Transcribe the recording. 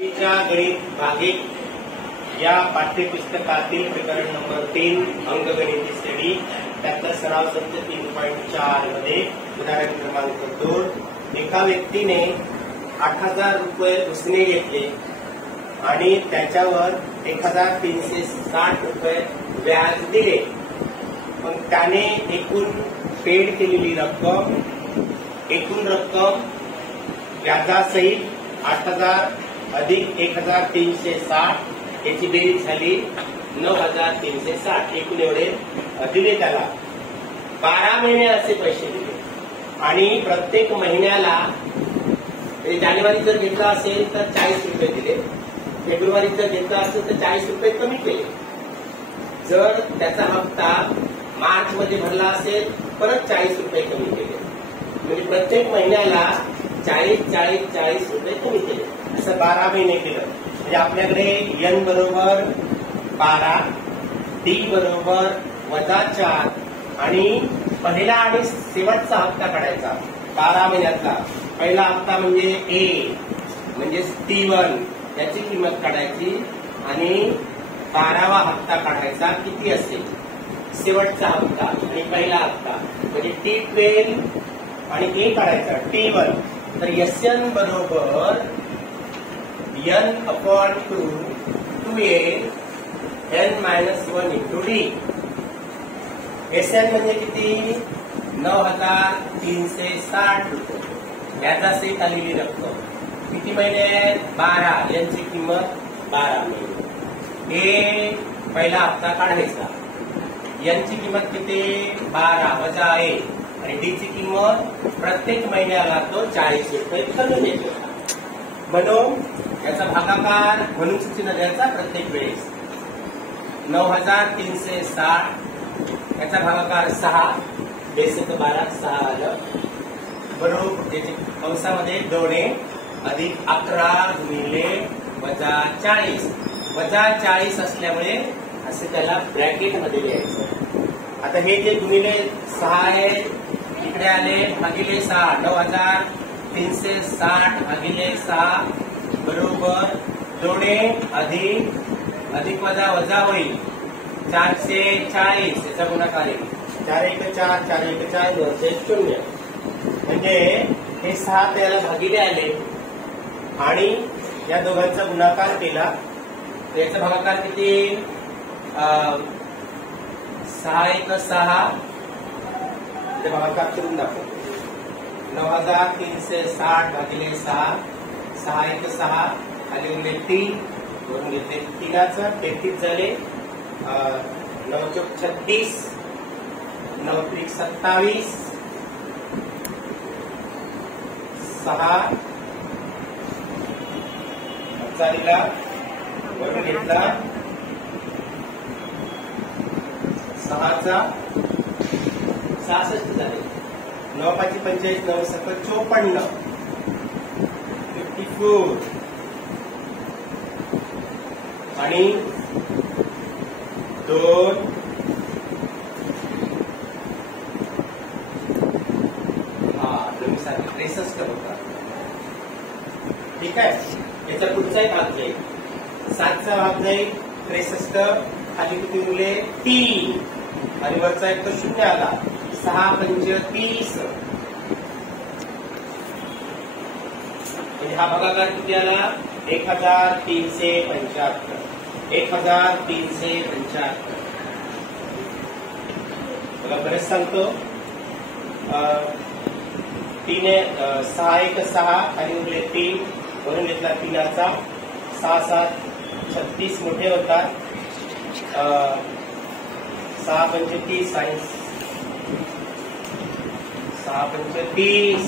च्या गणित भागिक या पाठ्यपुस्तकातील प्रकरण नंबर 3 अंकगणित श्रेणी त्यातला सराव सत्र 3.4 मध्ये उदाहरण क्रमांक 2 एका व्यक्तीने 8,000 रुपये उसने घेतले आणि त्याच्यावर 1,360 रुपये व्याज दिले. पण त्याने एकूण पेड केलेली रक्कम व्याजासहित 8,000 अधिक 1,360 याची बेरीज झाली 9,360. एकूण एवढे दिले त्याला. 12 महिने असे पैसे दिले आणि प्रत्येक महिन्याला जानेवारी जर घेतला असेल तर 40 रुपये दिले, फेब्रुवारी जर घेतला असेल तर 40 रुपये कमी केले. जर त्याचा हप्ता मार्च मध्ये भरला असेल परत 40 रुपये कमी केले. म्हणजे प्रत्येक महिन्याला 40 रुपये कमी केले. असं 12 महिने केलं. म्हणजे आपल्याकडे n बरोबर 12, d बरोबर -4 आणि पहिला आणि शेवटचा हप्ता काढायचा 12 महिन्यातला. पहिला हप्ता म्हणजे A म्हणजे T1 याची किंमत काढायची आणि 12वा हप्ता काढायचा किती असेल शेवटचा हप्ता आणि पहिला हप्ता म्हणजे T12 आणि A काढायचा T1. तर Sn बरोबर n/2 2a n-1 into d. Sn म्हणजे किती 9,360 रुपये व्याजासहित आलेली रक्कम. किती महिने आहेत 12. यांची किंमत 12 महिने. ए पहिला हप्ता काढायचा. यांची किंमत किती 12 वजा 1 आणि डी ची किंमत प्रत्येक महिन्याला तो 40 रुपये कमी देतो. म्हणून याचा भागाकार म्हणून चिन्ह द्यायचा प्रत्येक वेळेस. 9,360 याचा भागाकार 6 बेसिक 12 6 आलं बरोबर. कंसामध्ये 2 अधिक 11 गुणिले -40 -40 असल्यामुळे असे त्याला ब्रॅकेट मध्ये लिहायचं. आता हे जे गुणिले 6 आहे इकडे आले भागिले 6 9,360 भागिले 6 बरोबर 2 अधिक वजा होईल 440 याचा गुणाकार येईल 4 1 4 4 1 4 2 0. म्हणजे हे 6 त्याला भागिले आले आणि या दोघांचा गुणाकार केला. याचा भागाकार किती 6 1 6 ते भागाकार करून दाखवतो. 9,360 भागिले 6 6 1 6 खाली उरले 3 वरून घेतले 3चं 33 झाले 9 चौक 36 9 त्रिक 27 6 चालीला वरून घेतला 6चा 66 झाले 9 5 45 9 7 54 54 आणि 2 63 होता. ठीक आहे. याचा पुढचाही भाग जाईल 7चा भाग जाईल 63 खाली किती उरले 3 आणि वरचा एक 0 आला 6 5 30. हा भागाकार किती आला 1,375 1,375. बघा बरेच सांगतो 6 1 6 खाली उरले 3 वरून घेतला 3चा 6 7 36 मोठे होतात 6 5 30 6 5 30